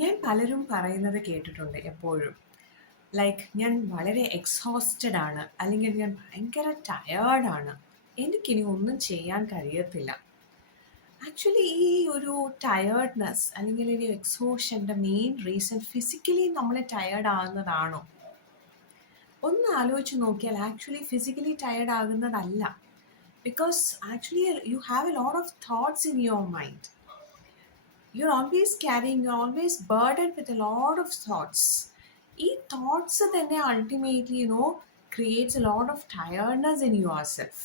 ഞാൻ പലരും പറയുന്നത് കേട്ടിട്ടുണ്ട് എപ്പോഴും. ലൈക്ക് ഞാൻ വളരെ എക്സോസ്റ്റഡ് ആണ്, അല്ലെങ്കിൽ ഞാൻ ഭയങ്കര ടയേർഡാണ്. എനിക്കിനി ഒന്നും ചെയ്യാൻ കഴിയത്തില്ല. ആക്ച്വലി ഈ ഒരു ടയേർഡ്നെസ് അല്ലെങ്കിൽ ഒരു എക്സോഷൻ്റെ മെയിൻ റീസൺ ഫിസിക്കലി നമ്മൾ ടയേർഡ് ആകുന്നതാണോ? ഒന്ന് ആലോചിച്ച് നോക്കിയാൽ ആക്ച്വലി ഫിസിക്കലി ടയേർഡ് ആകുന്നതല്ല. Because actually you have a lot of thoughts in യുവർ മൈൻഡ്. You're always burdened with a lot of thoughts. ഈ തോട്ട്സ് തന്നെ ultimately creates a lot of tiredness in yourself.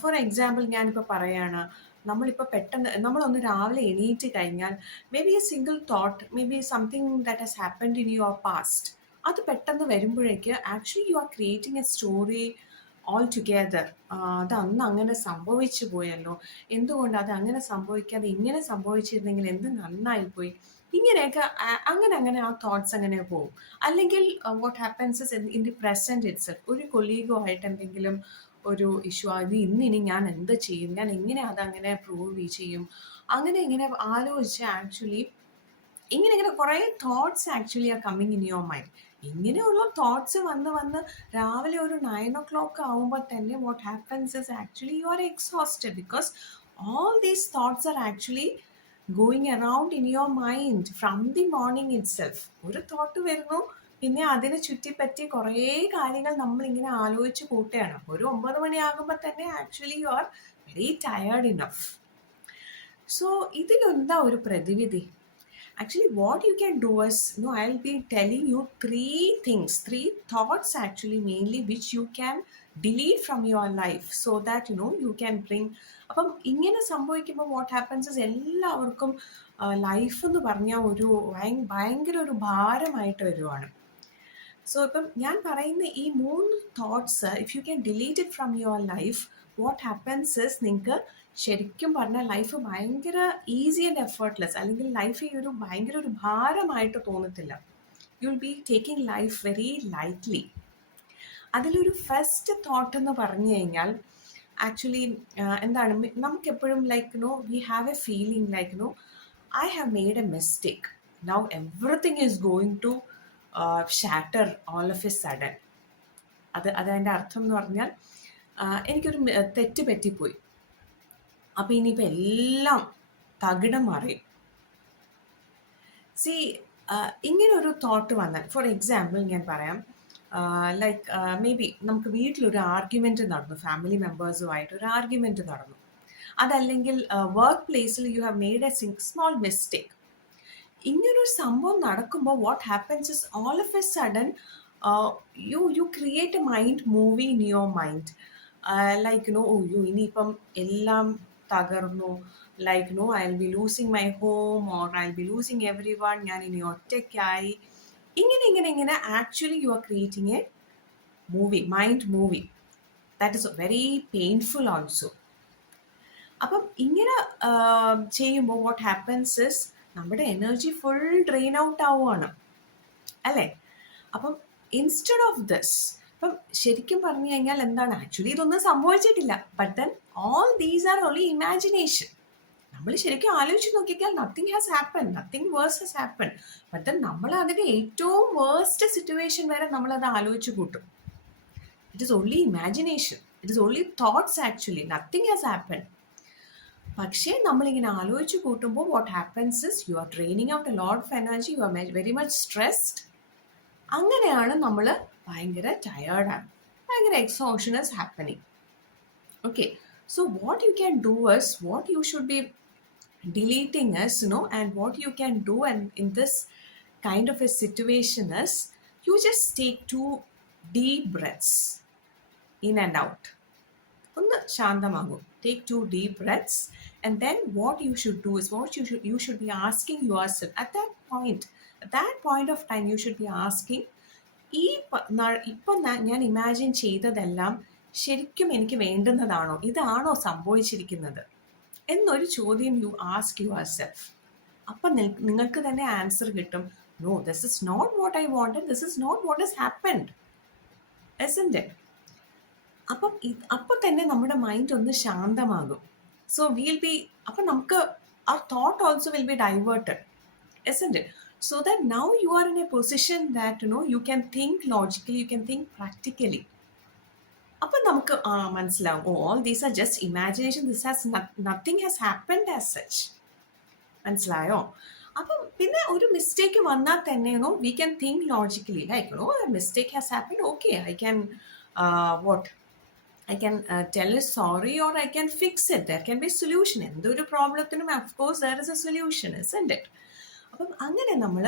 For example ഞാനിപ്പോൾ പറയാണ്, നമ്മളിപ്പോൾ പെട്ടെന്ന് നമ്മളൊന്ന് രാവിലെ എണീറ്റ് കഴിഞ്ഞാൽ maybe a single thought, maybe something that has happened in your past, അത് പെട്ടെന്ന് വരുമ്പോഴേക്ക് actually you are creating A story all together. അത് അന്ന് അങ്ങനെ സംഭവിച്ചു പോയല്ലോ, എന്തുകൊണ്ട് അത് അങ്ങനെ സംഭവിക്കാതെ ഇങ്ങനെ സംഭവിച്ചിരുന്നെങ്കിൽ എന്ത് നന്നായിപ്പോയി, ഇങ്ങനെയൊക്കെ അങ്ങനെ അങ്ങനെ ആ തോട്ട്സ് അങ്ങനെ പോകും. അല്ലെങ്കിൽ what happens in the present itself, ഒരു കൊളീഗോ ആയിട്ട് എന്തെങ്കിലും ഒരു ഇഷ്യൂ, അത് ഇന്നിനി ഞാൻ എന്ത് ചെയ്യും, ഞാൻ എങ്ങനെ അതങ്ങനെ പ്രൂവ് ചെയ്യും, അങ്ങനെ ഇങ്ങനെ ആലോചിച്ച് ആക്ച്വലി ഇങ്ങനെ കുറേ thoughts actually are coming in യുവർ മൈൻഡ്. ഇങ്ങനെയുള്ള തോട്ട്സ് വന്ന് വന്ന് രാവിലെ ഒരു 9 o'clock ആവുമ്പോൾ തന്നെ what happens is actually you R exhausted, because all these thoughts are actually going around in your mind from the morning itself. ഒരു തോട്ട് വരുന്നു, പിന്നെ അതിനെ ചുറ്റിപ്പറ്റി കുറേ കാര്യങ്ങൾ നമ്മളിങ്ങനെ ആലോചിച്ച് കൂട്ടുകയാണ്. ഒരു 9 മണിയാകുമ്പോൾ തന്നെ actually you are very tired enough. So ഇതിലെന്താ ഒരു പ്രതിവിധി? Actually, what you can do is, I'll be telling you three thoughts actually mainly, which you can delete from your life so that you can bring. അപ്പം ഇങ്ങനെ സംഭവിക്കുമ്പോൾ what happens എല്ലാവർക്കും life എന്ന് പറഞ്ഞാൽ ഒരു ഭയങ്കര ഒരു ഭാരമായിട്ട് വരുവാണ്. സോ ഇപ്പം ഞാൻ പറയുന്ന ഈ 3 thoughts, if you can delete it from your life, what happens is നിങ്ങൾക്ക് ശരിക്കും പറഞ്ഞാൽ ലൈഫ് ഭയങ്കര ഈസി ആൻഡ് എഫേർട്ട്ലെസ്, അല്ലെങ്കിൽ ലൈഫ് ഈ ഒരു ഭയങ്കര ഒരു ഭാരമായിട്ട് തോന്നത്തില്ല. You will be taking life very lightly. അതിലൊരു ഫസ്റ്റ് തോട്ട് എന്ന് പറഞ്ഞു കഴിഞ്ഞാൽ ആക്ച്വലി എന്താണ്, നമുക്കെപ്പോഴും like we have a feeling like I have made a mistake, now everything is going to shatter all of a sudden. അതിൻ്റെ അർത്ഥം എന്ന് പറഞ്ഞാൽ എനിക്കൊരു തെറ്റ് പറ്റിപ്പോയി, അപ്പം ഇനിയിപ്പോൾ എല്ലാം തകിടം മറിയും. സി ഇങ്ങനെ ഒരു തോട്ട് വന്നാൽ, ഫോർ എക്സാമ്പിൾ ഞാൻ പറയാം, ലൈക്ക് മേ ബി നമുക്ക് വീട്ടിലൊരു ആർഗ്യുമെൻറ്റ് നടന്നു, ഫാമിലി മെമ്പേഴ്സുമായിട്ട് ഒരു ആർഗ്യുമെൻറ്റ് നടന്നു, അതല്ലെങ്കിൽ വർക്ക് പ്ലേസിൽ you have made A small mistake. ഇങ്ങനൊരു സംഭവം നടക്കുമ്പോൾ what happens is all of a sudden you create A mind movie in യുവർ മൈൻഡ്, ലൈക്ക് ഇനിയിപ്പം എല്ലാം തകർന്നു, like I will be losing my home or I will be losing every one, ഞാൻ ഇനി ഒറ്റയ്ക്കായി, ഇങ്ങനെ actually you are creating A movie, mind movie that is very painful also. അപ്പം ഇങ്ങനെ ചെയ്യുമ്പോൾ വാട്ട് ഹാപ്പൻസ് ഇസ് നമ്മുടെ എനർജി ഫുൾ ഡ്രെയിൻ ഔട്ട് ആവുകയാണ്, അല്ലേ? അപ്പം ഇൻസ്റ്റെഡ് ഓഫ് ദിസ്, അപ്പം ശരിക്കും പറഞ്ഞു കഴിഞ്ഞാൽ എന്താണ്, ആക്ച്വലി ഇതൊന്നും സംഭവിച്ചിട്ടില്ല, but then all these are only imagination. നമ്മൾ ശരിക്കും ആലോചിച്ച് നോക്കിയാൽ nothing has happen, nothing worse has happen, but then നമ്മൾ അതിൻ്റെ ഏറ്റവും വേഴ്സ്റ്റ് സിറ്റുവേഷൻ വരെ നമ്മളത് ആലോചിച്ച് കൂട്ടും. It is only imagination, it is only thoughts, actually nothing has happen. പക്ഷേ നമ്മളിങ്ങനെ ആലോചിച്ച് കൂട്ടുമ്പോൾ what happens is you are draining out a lot of energy, you are very much stressed. അങ്ങനെയാണ് നമ്മൾ ഭയങ്കര ടയേർഡാണ്, ഭയങ്കര exhaustion is happening. Okay, so what you can do is, what you should be deleting is, and what you can do and in this kind of a situation is, you just take 2 deep breaths in and out. ഒന്ന് ശാന്തമാകും, take 2 deep breaths, and then what you should do is, what you should be asking yourself at that point of time, you should be asking, ഇപ്പം ഞാൻ imagine ചെയ്തതെല്ലാം ശരിക്കും എനിക്ക് വേണ്ടുന്നതാണോ, ഇതാണോ സംഭവിച്ചിരിക്കുന്നത് എന്നൊരു ചോദ്യം യു ആസ്ക് യുവർ സെൽഫ്. അപ്പം നിങ്ങൾക്ക് തന്നെ ആൻസർ കിട്ടും, no, this is not what I wanted, this is not what is happened, isn't it? അപ്പം തന്നെ നമ്മുടെ മൈൻഡ് ഒന്ന് ശാന്തമാകും. സോ അപ്പം നമുക്ക് ആ thought also will B diverted. isn't it? So that now you are in a position that you can think logically, you can think practically. അപ്പം നമുക്ക് മനസ്സിലാവും, all these are just imagination, this has nothing has happened as such. മനസ്സിലായോ? അപ്പം പിന്നെ ഒരു mistake വന്നാൽ തന്നെ we can think logically like mistake has happened, okay, I can what I can tell a sorry or I can fix it. There can be solution. എന്തൊരു പ്രോബ്ലത്തിനും of course there is a solution, isn't it? അപ്പം അങ്ങനെ നമ്മൾ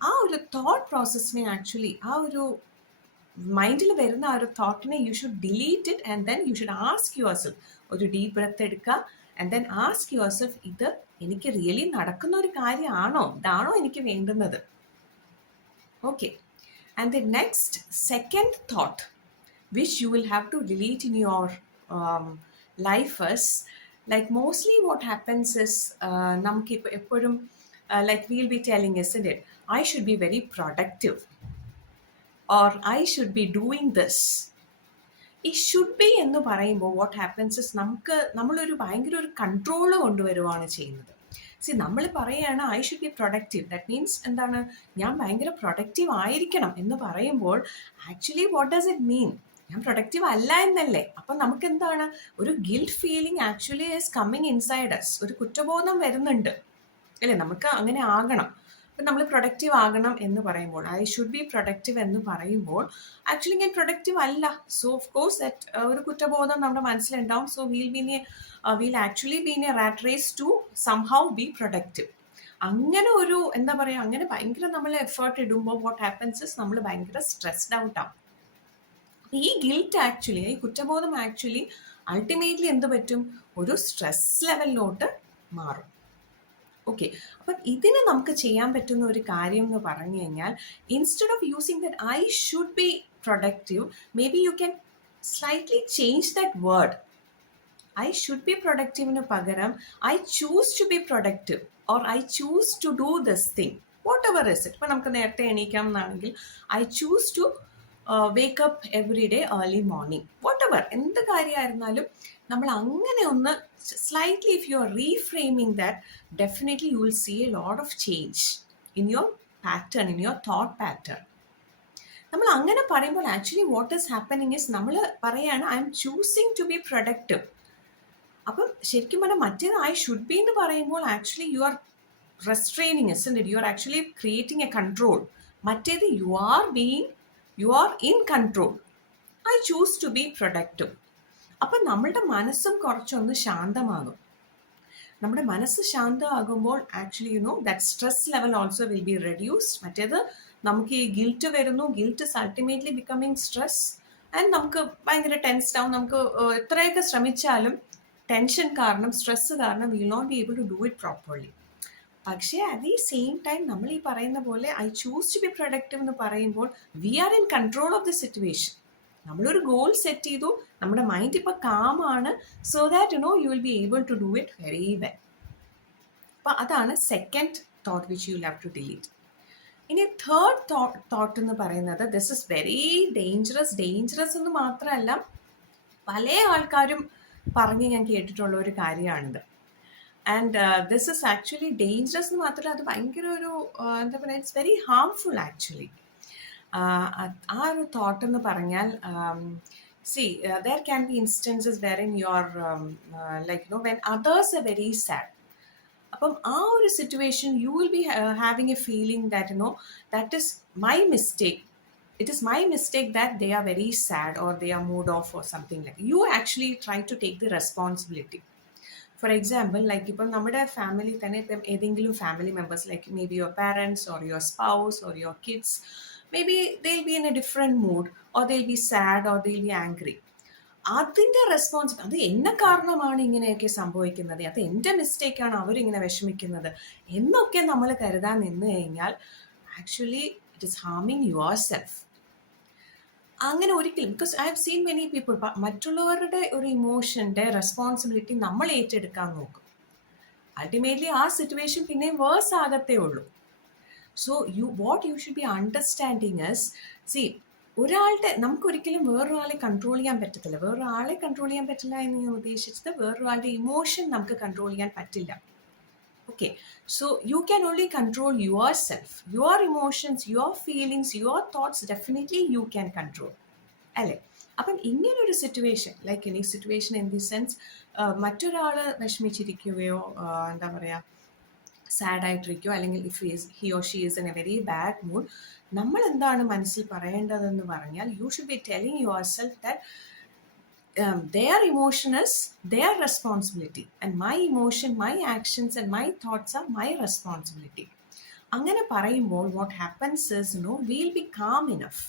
ആ ഒരു thought പ്രോസസ്സിനെ actually ആ ഒരു മൈൻഡിൽ വരുന്ന ആ ഒരു തോട്ടിനെ you should delete it and then you should ask yourself, ഒരു ഡീപ് ബ്രെത്ത് എടുക്കുക and then ask yourself, ഇത് എനിക്ക് റിയലി നടക്കുന്ന ഒരു കാര്യമാണോ, ഇതാണോ എനിക്ക് വേണ്ടുന്നത്? Okay. And the next second thought which you will have to delete in your life is, like mostly what happens is namukku epporum like we'll be telling, isn't it, I should be very productive or I should be doing this. ഈ should be എന്ന് പറയുമ്പോൾ what happens is നമ്മളൊരു ഭയങ്കര ഒരു control കൊണ്ടുവരുവാണ് ചെയ്യുന്നത്. See നമ്മൾ പറയുകയാണ് I should be productive, that means എന്താണ്, ഞാൻ ഭയങ്കര പ്രൊഡക്റ്റീവ് ആയിരിക്കണം എന്ന് പറയുമ്പോൾ actually what does it mean? ഞാൻ പ്രൊഡക്റ്റീവ് അല്ല എന്നല്ലേ? അപ്പം നമുക്ക് എന്താണ്, ഒരു guilt feeling actually is coming inside us. ഒരു കുറ്റബോധം വരുന്നുണ്ട് അല്ലേ, നമുക്ക് അങ്ങനെ ആകണം. അപ്പം നമ്മൾ പ്രൊഡക്റ്റീവ് ആകണം എന്ന് പറയുമ്പോൾ, ഐ ഷുഡ് ബി പ്രൊഡക്റ്റീവ് എന്ന് പറയുമ്പോൾ ആക്ച്വലി ഞാൻ പ്രൊഡക്റ്റീവ് അല്ല. സോ ഓഫ് കോഴ്സ് ദറ്റ് ഒരു കുറ്റബോധം നമ്മുടെ മനസ്സിലുണ്ടാവും. So we'll actually be in a rat race to somehow be productive. അങ്ങനെ ഒരു എന്താ പറയുക, അങ്ങനെ ഭയങ്കര നമ്മൾ എഫേർട്ട് ഇടുമ്പോൾ വാട്ട് ഹാപ്പൻസ് ഇസ് നമ്മൾ ഭയങ്കര സ്ട്രെസ്ഡ് ഔട്ട് ആവും. ഈ ഗിൽറ്റ് ആക്ച്വലി, ഈ കുറ്റബോധം ആക്ച്വലി അൾട്ടിമേറ്റ്ലി എന്ത് പറ്റും, ഒരു സ്ട്രെസ് ലെവലിലോട്ട് മാറും. ഓക്കെ. അപ്പം ഇതിന് നമുക്ക് ചെയ്യാൻ പറ്റുന്ന ഒരു കാര്യം എന്ന് പറഞ്ഞു കഴിഞ്ഞാൽ, instead of using that I should be productive, maybe you can slightly change that word. I should be പ്രൊഡക്റ്റീവിന് പകരം I choose to be productive or I choose to do this thing, whatever is it. ഇപ്പം നമുക്ക് നേരത്തെ എണീക്കാം എന്നാണെങ്കിൽ I choose to wake up every day early morning, whatever, എന്ത് കാര്യമായിരുന്നാലും നമ്മൾ അങ്ങനെ ഒന്ന് slightly if you are reframing that, definitely you will see a lot of change in your pattern, in your thought pattern. നമ്മൾ അങ്ങനെ പറയുമ്പോൾ actually what is happening is, നമ്മൾ പറയാണ് I'm choosing to be productive. അപ്പം ശരിക്കും പറഞ്ഞാൽ മറ്റേത് I should be എന്ന് പറയുമ്പോൾ actually you are restraining, isn't it? You are actually creating a control. മറ്റേത് you are in control. I choose to be productive. അപ്പം നമ്മളുടെ മനസ്സും കുറച്ചൊന്ന് ശാന്തമാകും. നമ്മുടെ മനസ്സ് ശാന്തമാകുമ്പോൾ actually that stress level also will be reduced. മറ്റേത് നമുക്ക് ഈ ഗിൽറ്റ് വരുന്നു, guilt is ultimately becoming stress and നമുക്ക് ഭയങ്കര ടെൻസ്ഡ് ആവും. നമുക്ക് എത്രയൊക്കെ ശ്രമിച്ചാലും ടെൻഷൻ കാരണം, സ്ട്രെസ് കാരണം will not be able to do it properly. പക്ഷേ അറ്റ് ദി സെയിം ടൈം നമ്മൾ ഈ പറയുന്ന പോലെ I choose to be productive എന്ന് പറയുമ്പോൾ we are in control of the situation. നമ്മളൊരു ഗോൾ സെറ്റ് ചെയ്തു, നമ്മുടെ മൈൻഡ് ഇപ്പോൾ കാമാണ്, so that you will be able to do it very well. അപ്പം അതാണ് second thought which you will have to delete. ഇനി തേർഡ് തോട്ട് എന്ന് പറയുന്നത്, ദിസ് ഇസ് വെരി ഡേഞ്ചറസ് എന്ന് മാത്രമല്ല പല ആൾക്കാരും പറഞ്ഞ് ഞാൻ കേട്ടിട്ടുള്ള ഒരു കാര്യമാണിത്. And this is actually dangerous എന്ന് മാത്രമല്ല, അത് ഭയങ്കര ഒരു എന്താ പറയുക, ഇറ്റ്സ് വെരി ഹാംഫുൾ ആക്ച്വലി. ആ ഒരു തോട്ട് എന്ന് പറഞ്ഞാൽ, there can be instances wherein you are when others are very sad. അപ്പം ആ ഒരു situation U will be having A feeling that that is my mistake. It is my mistake that they are very sad or they are mood off or something like that. You actually try to take the responsibility. For example, like ഇപ്പം നമ്മുടെ family തന്നെ ഇപ്പം ഏതെങ്കിലും family members, like may be your parents or your spouse or your kids, maybe they'll be in a different mood or they'll be sad or they'll be angry. അതിൻ്റെ responsibility, അത് എന്നെ കാരണമാണ് ഇങ്ങനെയൊക്കെ സംഭവിക്കുന്നത്, അത് എൻ്റെ മിസ്റ്റേക്കാണ് അവരിങ്ങനെ വിഷമിക്കുന്നത് എന്നൊക്കെ നമ്മൾ കരുതാൻ നിന്ന് കഴിഞ്ഞാൽ actually it is harming yourself. അങ്ങനെ ഒരിക്കലും, because I have seen many people മറ്റുള്ളവരുടെ ഒരു ഇമോഷൻ്റെ റെസ്പോൺസിബിലിറ്റി നമ്മൾ ഏറ്റെടുക്കാൻ നോക്കും. അൾട്ടിമേറ്റ്ലി ആ സിറ്റുവേഷൻ പിന്നെയും വേഴ്സ് ആകത്തേ ഉള്ളൂ. So what you should B understanding is, നമുക്കൊരിക്കലും വേറൊരാളെ കൺട്രോൾ ചെയ്യാൻ പറ്റത്തില്ല. എന്ന് ഞാൻ ഉദ്ദേശിച്ചത് വേറൊരാളുടെ ഇമോഷൻ നമുക്ക് കൺട്രോൾ ചെയ്യാൻ പറ്റില്ല. Okay, so you can only control yourself, your emotions, your feelings, your thoughts. Definitely you can control. അല്ലേ? അപ്പം ഇങ്ങനൊരു situation, like any situation in the sense മറ്റൊരാൾ വിഷമിച്ചിരിക്കുകയോ എന്താ പറയുക സാഡായിട്ടിരിക്കുകയോ അല്ലെങ്കിൽ if he or she is in A very bad mood, നമ്മൾ എന്താണ് മനസ്സിൽ പറയേണ്ടതെന്ന് പറഞ്ഞാൽ U should B telling your self that their emotion is their responsibility and my emotion, my actions and my thoughts are my responsibility. അങ്ങനെ പറയുമ്പോൾ what happens is, we'll be calm enough.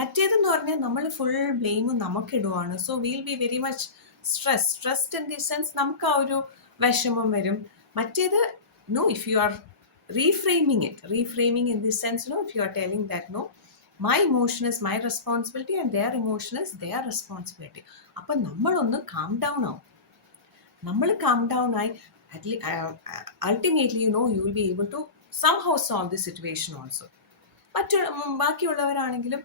മറ്റേതെന്ന് പറഞ്ഞാൽ നമ്മൾ ഫുൾ ബ്ലെയിമും നമുക്കിടുവാണ്. So we'll be very much stressed in the sense നമുക്ക് ആ ഒരു വിഷമം വരും. മറ്റേത് if you are reframing in the sense, if you are telling that my emotion is my responsibility and their emotion is their responsibility. അപ്പം നമ്മളൊന്ന് calm down ആവും. നമ്മൾ കാം ഡൗൺ ആയി ultimately you will be able to somehow solve the situation also. ബാക്കിയുള്ളവരാണെങ്കിലും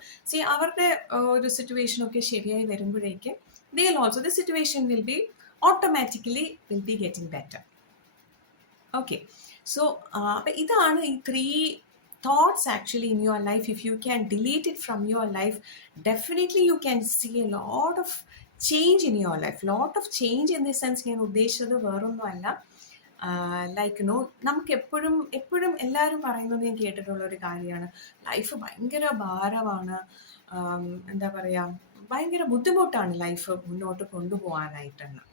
അവരുടെ ഒരു സിറ്റുവേഷനൊക്കെ ശരിയായി വരുമ്പോഴേക്കും the situation will be automatically getting better. Okay, so ഇതാണ് ഈ 3 thoughts actually in your life. If you can delete it from your life, definitely you can see a lot of change in your life. Lot of change in the sense ഞാൻ ഉദ്ദേശിച്ചത് വേറൊന്നുമല്ല, like നമുക്ക് എപ്പോഴും എല്ലാവരും പറയുന്നത് ഞാൻ കേട്ടിട്ടുള്ള ഒരു കാര്യമാണ്, ലൈഫ് ഭയങ്കര ഭാരമാണ്, എന്താ പറയുക, ഭയങ്കര ബുദ്ധിമുട്ടാണ് ലൈഫ് മുന്നോട്ട് കൊണ്ടുപോകാനായിട്ടെന്ന്.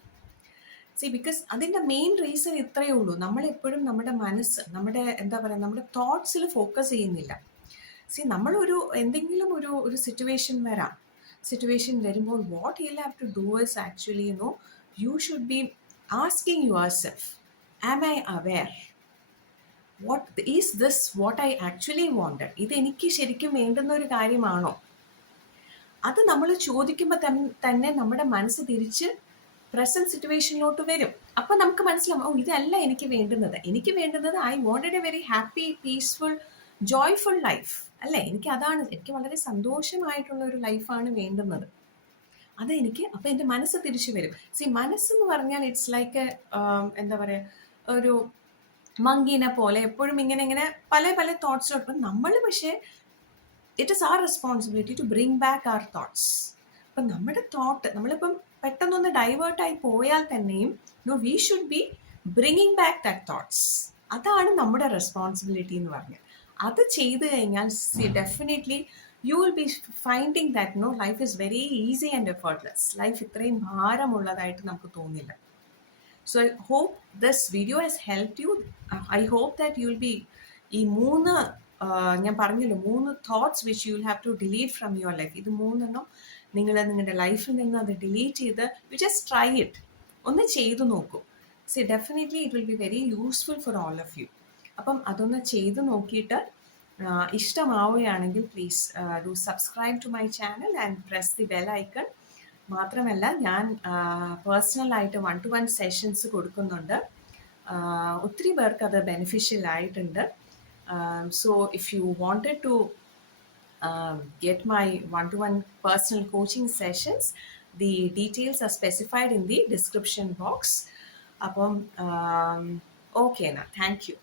ബിക്കോസ് അതിൻ്റെ മെയിൻ റീസൺ ഇത്രയേ ഉള്ളൂ, നമ്മളെപ്പോഴും നമ്മുടെ മനസ്സ്, നമ്മുടെ എന്താ പറയുക, നമ്മുടെ തോട്ട്സിൽ ഫോക്കസ് ചെയ്യുന്നില്ല. നമ്മളൊരു എന്തെങ്കിലും ഒരു സിറ്റുവേഷൻ വരുമ്പോൾ what you have to do is actually you should be asking yourself, am I aware? What is this what I actually wanted? ഇത് എനിക്ക് ശരിക്കും വേണ്ടുന്ന ഒരു കാര്യമാണോ? അത് നമ്മൾ ചോദിക്കുമ്പോൾ തന്നെ നമ്മുടെ മനസ്സ് തിരിച്ച് പ്രസന്റ് സിറ്റുവേഷനിലോട്ട് വരും. അപ്പം നമുക്ക് മനസ്സിലാവും, ഇതല്ല എനിക്ക് വേണ്ടുന്നത് I wanted A very happy, peaceful, joyful life അല്ലേ? എനിക്ക് വളരെ സന്തോഷമായിട്ടുള്ള ഒരു ലൈഫാണ് വേണ്ടുന്നത്. അപ്പം എൻ്റെ മനസ്സ് തിരിച്ചു വരും. മനസ്സെന്ന് പറഞ്ഞാൽ ഇറ്റ്സ് ലൈക്ക് എന്താ പറയുക, ഒരു മങ്കിനെ പോലെ എപ്പോഴും ഇങ്ങനെ പല തോട്ട്സിലോട്ട്. നമ്മൾ പക്ഷേ it is our responsibility to bring back our thoughts. അപ്പം നമ്മുടെ തോട്ട് നമ്മളിപ്പം പെട്ടെന്നൊന്ന് ഡൈവേർട്ടായി പോയാൽ തന്നെയും we should be bringing back that thoughts. അതാണ് നമ്മുടെ റെസ്പോൺസിബിലിറ്റി എന്ന് പറഞ്ഞാൽ. അത് ചെയ്തു കഴിഞ്ഞാൽ definitely you will be finding that life is very easy and effortless. Life ഇത്രയും ഭാരമുള്ളതായിട്ട് നമുക്ക് തോന്നില്ല. So I hope this video has helped you. I hope that you will be ഈ 3 ഞാൻ പറഞ്ഞല്ലോ 3 thoughts which you will have to delete from your life. ഇത് 3 നിങ്ങൾ നിങ്ങളുടെ ലൈഫിൽ നിന്ന് അത് ഡിലീറ്റ് ചെയ്ത് you just try it. ഒന്ന് ചെയ്തു നോക്കൂ. Definitely it will be very useful for all of you. അപ്പം അതൊന്ന് ചെയ്തു നോക്കിയിട്ട് ഇഷ്ടമാവുകയാണെങ്കിൽ please do subscribe to my channel and press the bell icon. മാത്രമല്ല ഞാൻ പേഴ്സണലായിട്ട് 1-to-1 സെഷൻസ് കൊടുക്കുന്നുണ്ട്. ഒത്തിരി പേർക്ക് അത് ബെനിഫിഷ്യൽ ആയിട്ടുണ്ട്. So if you wanted to get my 1-to-1 personal coaching sessions, the details are specified in the description box. അപ്പം okay എന്നാ, താങ്ക് യു.